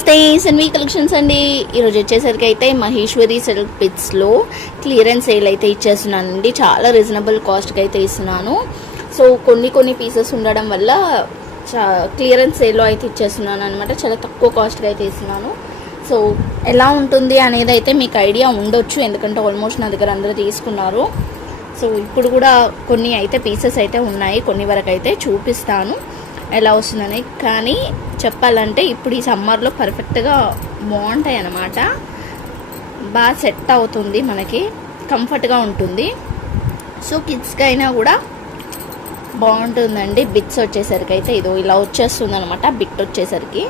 నమస్తే సన్వి కలెక్షన్స్ అండి. ఈరోజు వచ్చేసరికి అయితే మహేశ్వరి సిల్క్ బిట్స్లో క్లియరెన్స్ సేల్ అయితే ఇచ్చేస్తున్నానండి. చాలా రీజనబుల్ కాస్ట్కి అయితే ఇస్తున్నాను. సో కొన్ని పీసెస్ ఉండడం వల్ల క్లియరెన్స్ సేల్లో అయితే ఇచ్చేస్తున్నాను అనమాట. చాలా తక్కువ కాస్ట్కి అయితే ఇస్తున్నాను. సో ఎలా ఉంటుంది అనేది అయితే మీకు ఐడియా ఉండొచ్చు, ఎందుకంటే ఆల్మోస్ట్ నా దగ్గర అందరూ తీసుకున్నారు. సో ఇప్పుడు కూడా కొన్ని అయితే పీసెస్ అయితే ఉన్నాయి, కొన్ని వరకు అయితే చూపిస్తాను ఎలా వస్తుందని. కానీ చెప్పాలంటే ఇప్పుడు ఈ సమ్మర్లో పర్ఫెక్ట్గా బాగుంటాయి అన్నమాట. బాగా సెట్ అవుతుంది, మనకి కంఫర్ట్గా ఉంటుంది. సో కిడ్స్కి అయినా కూడా బాగుంటుందండి. బిట్స్ వచ్చేసరికి అయితే ఇదో ఇలా వచ్చేస్తుంది అనమాట. బిట్ వచ్చేసరికి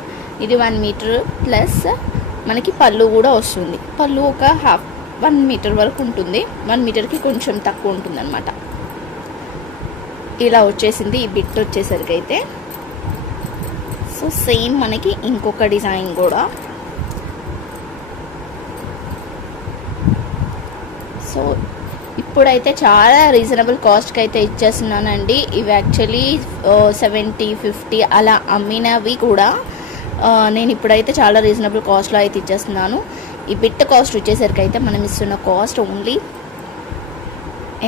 ఇది 1 మీటర్ ప్లస్ మనకి పళ్ళు కూడా వస్తుంది. పళ్ళు ఒక 1 మీటర్ వరకు ఉంటుంది, 1 మీటర్కి కొంచెం తక్కువ ఉంటుంది అనమాట. ఇలా వచ్చేసింది ఈ బిట్ వచ్చేసరికి అయితే. సో సేమ్ మనకి ఇంకొక డిజైన్ కూడా. సో ఇప్పుడైతే చాలా రీజనబుల్ కాస్ట్కి అయితే ఇచ్చేస్తున్నానండి. ఇవి యాక్చువల్లీ 70-50 అలా అమ్మినవి కూడా నేను ఇప్పుడైతే చాలా రీజనబుల్ కాస్ట్లో అయితే ఇచ్చేస్తున్నాను. ఈ బిట్ కాస్ట్ వచ్చేసరికి అయితే మనం ఇస్తున్న కాస్ట్ ఓన్లీ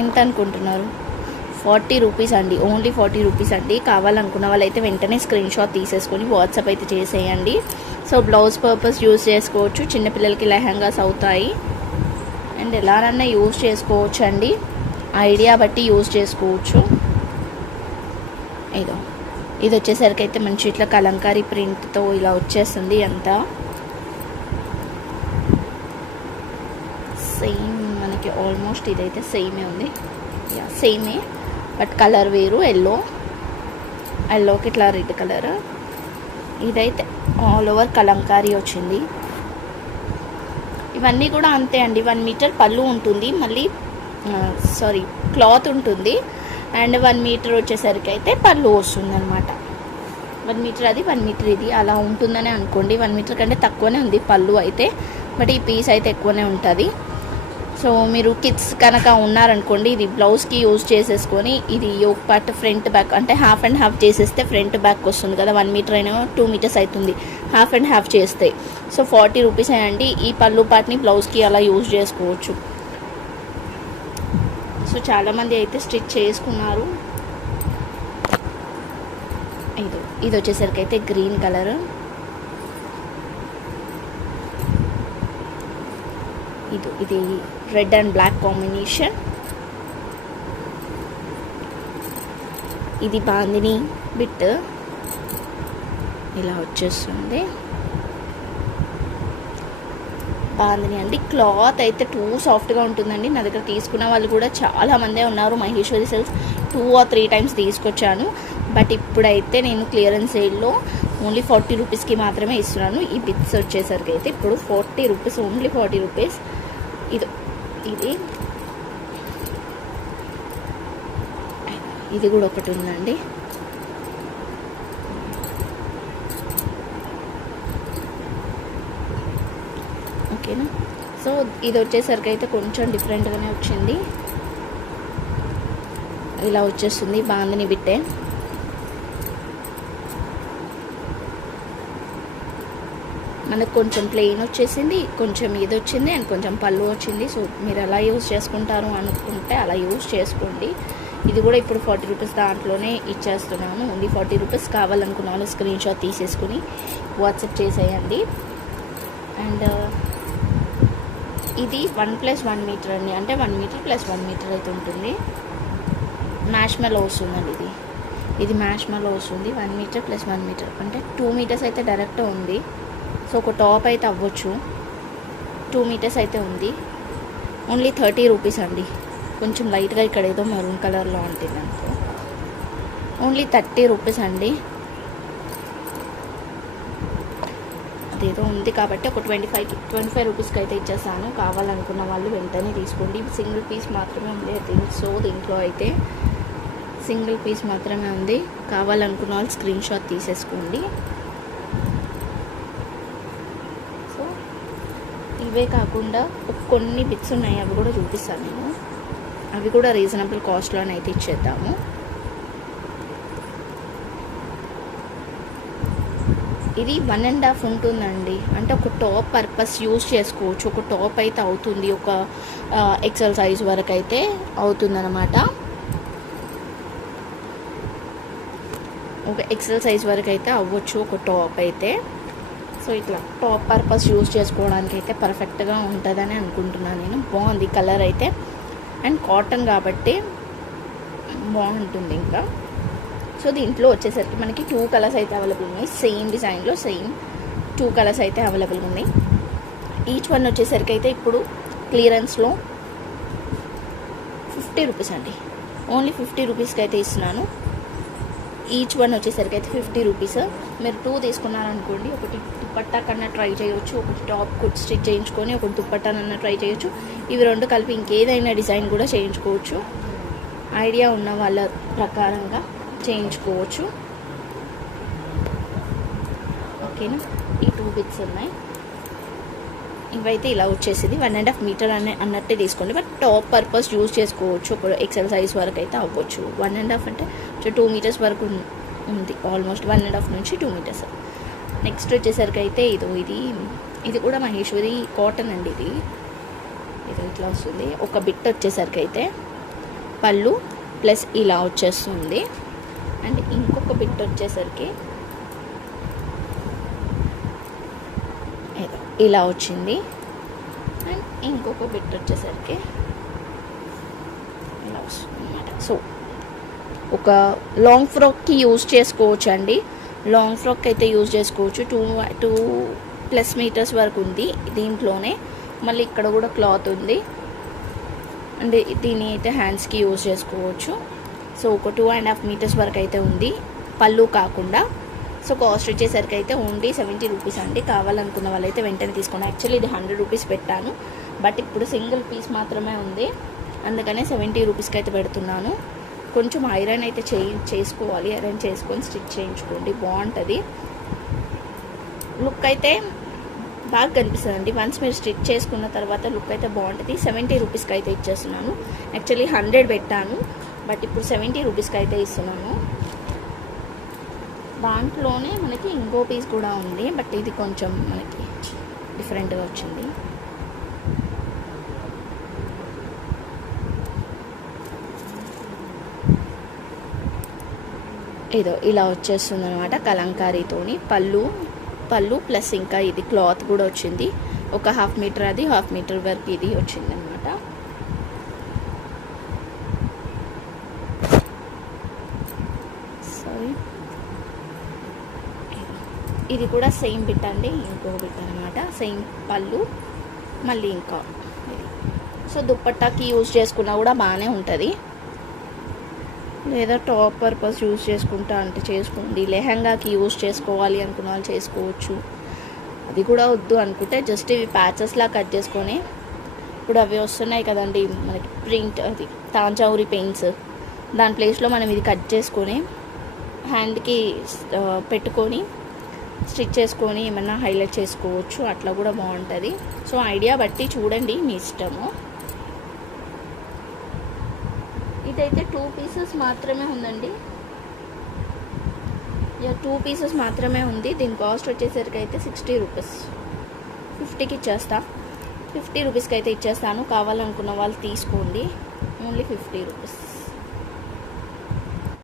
ఎంత అనుకుంటున్నారు? 40 రూపీస్ అండి. ఓన్లీ 40 రూపీస్ అండి. కావాలనుకున్న వాళ్ళైతే వెంటనే స్క్రీన్ షాట్ తీసేసుకొని వాట్సాప్ అయితే చేసేయండి. సో బ్లౌజ్ పర్పస్ యూజ్ చేసుకోవచ్చు, చిన్నపిల్లలకి లెహంగాస్ అవుతాయి అండ్ ఎలానన్నా యూజ్ చేసుకోవచ్చు అండి. ఐడియా బట్టి యూజ్ చేసుకోవచ్చు. ఇది వచ్చేసరికి అయితే మంచి ఇట్లా కలంకారీ ప్రింట్తో ఇలా వచ్చేస్తుంది అంతా. సేమ్ మనకి ఆల్మోస్ట్ ఇదైతే సేమే ఉంది, సేమే బట్ కలర్ వేరు. ఎల్లోకి ఇట్లా రెడ్ కలర్. ఇదైతే ఆల్ ఓవర్ కలంకారీ వచ్చింది. ఇవన్నీ కూడా అంతే అండి. 1 మీటర్ పళ్ళు ఉంటుంది, మళ్ళీ క్లాత్ ఉంటుంది అండ్ 1 మీటర్ వచ్చేసరికి అయితే పళ్ళు వస్తుంది అనమాట. 1 మీటర్ అది, 1 మీటర్ ఇది అలా ఉంటుందని అనుకోండి. 1 మీటర్ కంటే తక్కువనే ఉంది పళ్ళు అయితే, బట్ ఈ పీస్ అయితే ఎక్కువనే ఉంటుంది. సో మీరు కిడ్స్ కనుక ఉన్నారనుకోండి, ఇది బ్లౌజ్కి యూజ్ చేసేసుకొని ఇది యోక్ పార్ట్ ఫ్రంట్ బ్యాక్ అంటే హాఫ్ అండ్ హాఫ్ చేసేస్తే ఫ్రంట్ బ్యాక్ వస్తుంది కదా. 1 మీటర్ అయినా 2 మీటర్స్ అవుతుంది హాఫ్ అండ్ హాఫ్ చేస్తే. సో 40 రూపీస్ అండి. ఈ పళ్ళు పార్ట్ని బ్లౌజ్కి అలా యూజ్ చేసుకోవచ్చు. సో చాలామంది అయితే స్టిచ్ చేసుకున్నారు. ఇది వచ్చేసరికి అయితే గ్రీన్ కలర్. ఇది రెడ్ అండ్ బ్లాక్ కాంబినేషన్. ఇది బాందిని బిట్ ఇలా వచ్చేస్తుంది. బాందిని అండి. క్లాత్ అయితే టూ సాఫ్ట్గా ఉంటుందండి. నా దగ్గర తీసుకున్న వాళ్ళు కూడా చాలామందే ఉన్నారు. మహేశ్వరి సిల్క్స్ 2 or 3 టైమ్స్ తీసుకొచ్చాను, బట్ ఇప్పుడైతే నేను క్లియరెన్స్ సేల్లో ఓన్లీ 40 రూపీస్కి మాత్రమే ఇస్తున్నాను. ఈ బిట్స్ వచ్చేసరికి అయితే ఇప్పుడు 40 రూపీస్, ఓన్లీ 40 రూపీస్. ఇది కూడా ఒకటి ఉందండి. ఓకేనా. సో ఇది వచ్చేసరికి అయితే కొంచెం డిఫరెంట్గానే వచ్చింది. ఇలా వచ్చేస్తుంది బాందిని బిట్టే. మనకు కొంచెం ప్లెయిన్ వచ్చేసింది, కొంచెం ఇది వచ్చింది అండ్ కొంచెం పళ్ళు వచ్చింది. సో మీరు ఎలా యూజ్ చేసుకుంటారు అనుకుంటే అలా యూజ్ చేసుకోండి. ఇది కూడా ఇప్పుడు 40 రూపీస్ దాంట్లోనే ఇచ్చేస్తున్నాను. Only 40 rupees. కావాలనుకున్న వాళ్ళు స్క్రీన్ షాట్ తీసేసుకుని వాట్సాప్ చేసేయండి. అండ్ ఇది 1+1 మీటర్ అండి, అంటే 1 మీటర్ + 1 మీటర్ అయితే ఉంటుంది. మ్యాష్ మెలో వస్తుందండి. ఇది మ్యాష్ మెలో వస్తుంది. 1 మీటర్ + 1 మీటర్ అంటే 2 మీటర్స్ అయితే డైరెక్ట్ ఉంది. సో ఒక టాప్ అయితే అవ్వచ్చు. 2 మీటర్స్ అయితే ఉంది. ఓన్లీ 30 రూపీస్ అండి. కొంచెం లైట్గా ఇక్కడ ఏదో మరూన్ కలర్లో ఉంటుంది అనుకో. ఓన్లీ 30 రూపీస్ అండి. అదేదో ఉంది కాబట్టి ఒక 25 రూపీస్కి అయితే ఇచ్చేస్తాను. కావాలనుకున్న వాళ్ళు వెంటనే తీసుకోండి. సింగిల్ పీస్ మాత్రమే ఉంది. సో దీంట్లో అయితే సింగిల్ పీస్ మాత్రమే ఉంది. కావాలనుకున్న వాళ్ళు స్క్రీన్ షాట్ తీసేసుకోండి. ఇవే కాకుండా కొన్ని బిట్స్ ఉన్నాయి, అవి కూడా చూపిస్తాను నేను. అవి కూడా రీజనబుల్ కాస్ట్లోనే అయితే ఇచ్చేద్దాము. ఇది 1.5 ఉంటుందండి. అంటే ఒక టాప్ పర్పస్ యూజ్ చేసుకోవచ్చు. ఒక టాప్ అయితే అవుతుంది, ఒక ఎక్సెల్ సైజ్ వరకు అయితే అవుతుందన్నమాట. ఒక ఎక్సెల్ సైజ్ వరకు అయితే అవ్వచ్చు ఒక టాప్ అయితే. సో ఇట్లా టాప్ పర్పస్ యూజ్ చేసుకోవడానికి అయితే పర్ఫెక్ట్గా ఉంటుందని అనుకుంటున్నాను నేను. బాగుంది కలర్ అయితే, అండ్ కాటన్ కాబట్టి బాగుంటుంది ఇంకా. సో దీంట్లో వచ్చేసరికి మనకి 2 కలర్స్ అయితే అవైలబుల్ ఉన్నాయి. సేమ్ డిజైన్లో సేమ్ 2 కలర్స్ అయితే అవైలబుల్ ఉన్నాయి. ఈచ్ వన్ వచ్చేసరికి అయితే ఇప్పుడు క్లియరెన్స్లో 50 రూపీస్ అండి. ఓన్లీ 50 రూపీస్కి అయితే ఇస్తున్నాను. ఈచ్ వన్ వచ్చేసరికి అయితే 50 రూపీస్. మీరు 2 తీసుకున్నారనుకోండి, ఒకటి దుప్పట్టా కన్నా ట్రై చేయొచ్చు, ఒకటి టాప్ స్టిచ్ చేయించుకొని ఒకటి దుప్పట్టానన్నా ట్రై చేయొచ్చు. ఇవి 2 కలిపి ఇంకేదైనా డిజైన్ కూడా చేయించుకోవచ్చు. ఐడియా ఉన్న వాళ్ళ ప్రకారంగా చేయించుకోవచ్చు. ఓకేనా, ఈ 2 బిట్స్ ఉన్నాయి. ఇవైతే ఇలా వచ్చేసింది 1.5 మీటర్ అన్నట్టే తీసుకోండి. బట్ టాప్ పర్పస్ యూజ్ చేసుకోవచ్చు. ఒక ఎక్సెల్ సైజ్ వరకు అయితే అవ్వచ్చు. 1.5 అంటే 2 మీటర్స్ వరకు ఉంది. ఆల్మోస్ట్ 1.5 నుంచి 2 మీటర్స్. నెక్స్ట్ వచ్చేసరికి అయితే ఇది కూడా మహేశ్వరి కాటన్ అండి. ఇది ఇట్లా వస్తుంది. ఒక బిట్ వచ్చేసరికి అయితే పళ్ళు ప్లస్ ఇలా వచ్చేస్తుంది. అండ్ ఇంకొక బిట్ వచ్చేసరికి ఇలా వచ్చింది. అండ్ ఇంకొక బిట్ వచ్చేసరికి ఇలా వస్తుంది అన్నమాట. సో ఒక లాంగ్ ఫ్రాక్కి యూజ్ చేసుకోవచ్చు అండి. లాంగ్ ఫ్రాక్ అయితే యూజ్ చేసుకోవచ్చు. 2+ మీటర్స్ వరకు ఉంది దీంట్లోనే. మళ్ళీ ఇక్కడ కూడా క్లాత్ ఉంది. అంటే దీన్ని అయితే హ్యాండ్స్కి యూజ్ చేసుకోవచ్చు. సో ఒక 2.5 మీటర్స్ వరకు అయితే ఉంది, పళ్ళు కాకుండా. సో కాస్ట్ వచ్చేసరికి అయితే ఓన్లీ 70 రూపీస్ అండి. కావాలనుకున్న వాళ్ళైతే వెంటనే తీసుకోండి. యాక్చువల్లీ ఇది 100 రూపీస్ పెట్టాను, బట్ ఇప్పుడు సింగిల్ పీస్ మాత్రమే ఉంది, అందుకనే 70 రూపీస్కి అయితే పెడుతున్నాను. కొంచెం ఐరన్ అయితే చేసుకోవాలి. ఐరన్ చేసుకొని స్టిచ్ చేయించుకోండి, బాగుంటుంది. లుక్ అయితే బాగా కనిపిస్తుంది అండి. వన్స్ మీరు స్టిచ్ చేసుకున్న తర్వాత లుక్ అయితే బాగుంటుంది. 70 రూపీస్కి అయితే ఇచ్చేస్తున్నాను. యాక్చువల్లీ 100 పెట్టాను, బట్ ఇప్పుడు 70 రూపీస్కి అయితే ఇస్తున్నాను. దాంట్లోనే మనకి ఇంకో పీస్ కూడా ఉంది, బట్ ఇది కొంచెం మనకి డిఫరెంట్గా వచ్చింది. ఇలా వచ్చేస్తుంది అనమాట. కలంకారీతోని పళ్ళు ప్లస్ ఇంకా ఇది క్లాత్ కూడా వచ్చింది. ఒక 1/2 మీటర్, అది 1/2 మీటర్ వరకు ఇది వచ్చింది అనమాట. ఇది కూడా సేమ్ బిట్ అండి, ఇంకొక బిట్ అనమాట. సేమ్ పళ్ళు, మళ్ళీ ఇంకా ఇది. సో దుప్పట్టాకి యూజ్ చేసుకున్నా కూడా బాగానే ఉంటుంది, లేదా టాప్ పర్పస్ యూజ్ చేసుకుంటా అంటే చేసుకోండి. లెహంగాకి యూజ్ చేసుకోవాలి అనుకున్న వాళ్ళు చేసుకోవచ్చు. అది కూడా వద్దు అనుకుంటే జస్ట్ ఇవి ప్యాచెస్లా కట్ చేసుకొని, ఇప్పుడు అవి వస్తున్నాయి కదండి మనకి ప్రింట్, అది తాంజావూరి పెయింట్స్, దాని ప్లేస్లో మనం ఇది కట్ చేసుకొని హ్యాండ్కి పెట్టుకొని స్టిచ్ చేసుకొని ఏమన్నా హైలైట్ చేసుకోవచ్చు. అట్లా కూడా బాగుంటుంది. సో ఐడియా బట్టి చూడండి, మీ ఇష్టము. ఇదైతే 2 పీసెస్ మాత్రమే ఉందండి. 2 పీసెస్ మాత్రమే ఉంది. దీని కాస్ట్ వచ్చేసరికి అయితే 60 రూపీస్. 50కి ఇచ్చేస్తా. 50 రూపీస్కి అయితే ఇచ్చేస్తాను. కావాలనుకున్న వాళ్ళు తీసుకోండి. Only 50 rupees.